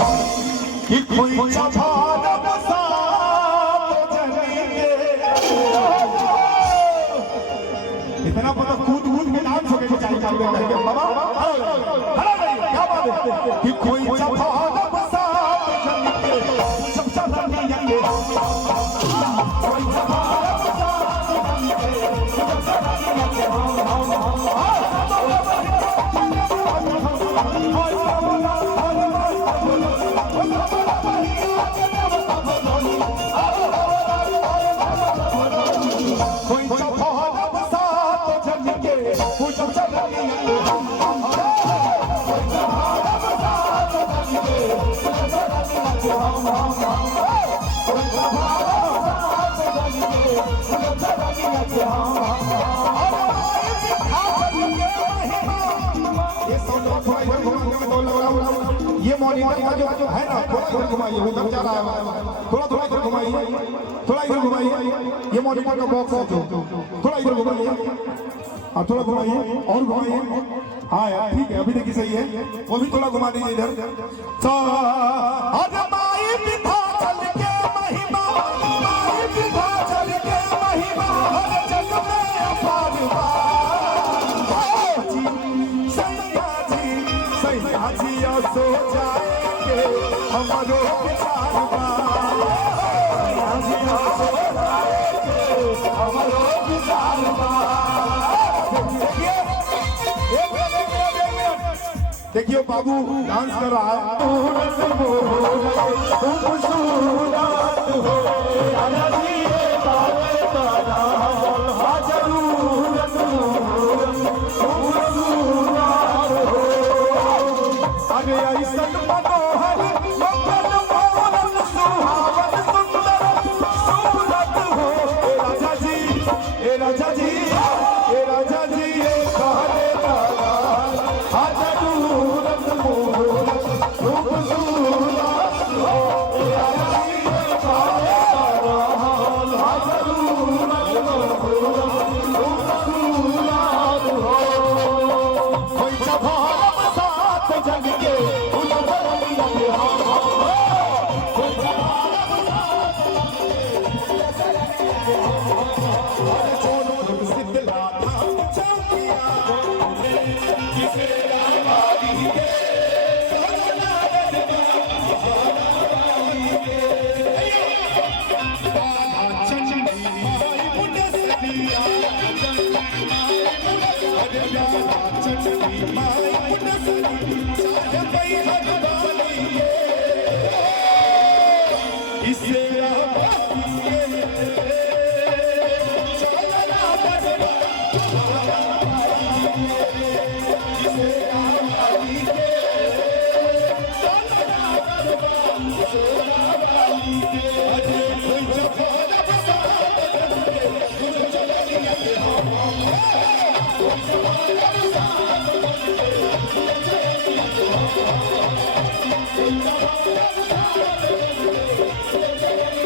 कि कोई चफारब साथ जनेंगे। इतना पता कूद कूद के डांस हो गए चाहिए बाबा क्या बात है कि कोई चफारब साथ जनेंगे सब चलेंगे कोई चफारब साथ जनेंगे सब चलेंगे ये मॉनिटर का जो है ना थोड़ा इधर घुमाइए उधर जा रहा है थोड़ा थोड़ा इधर घुमाइए थोड़ा इधर घुमाइए ये मॉनिटर का बॉक्स है थोड़ा इधर घुमाइए और थोड़ा घुमाइए और घुमाइए हाँ यार ठीक है अभी देखिए सही है वो भी थोड़ा घुमा दीजिए इधर सो जाएंगे हमारो विचार हमारो विचार देखिए बाबू डांस कर रहा है Thank you.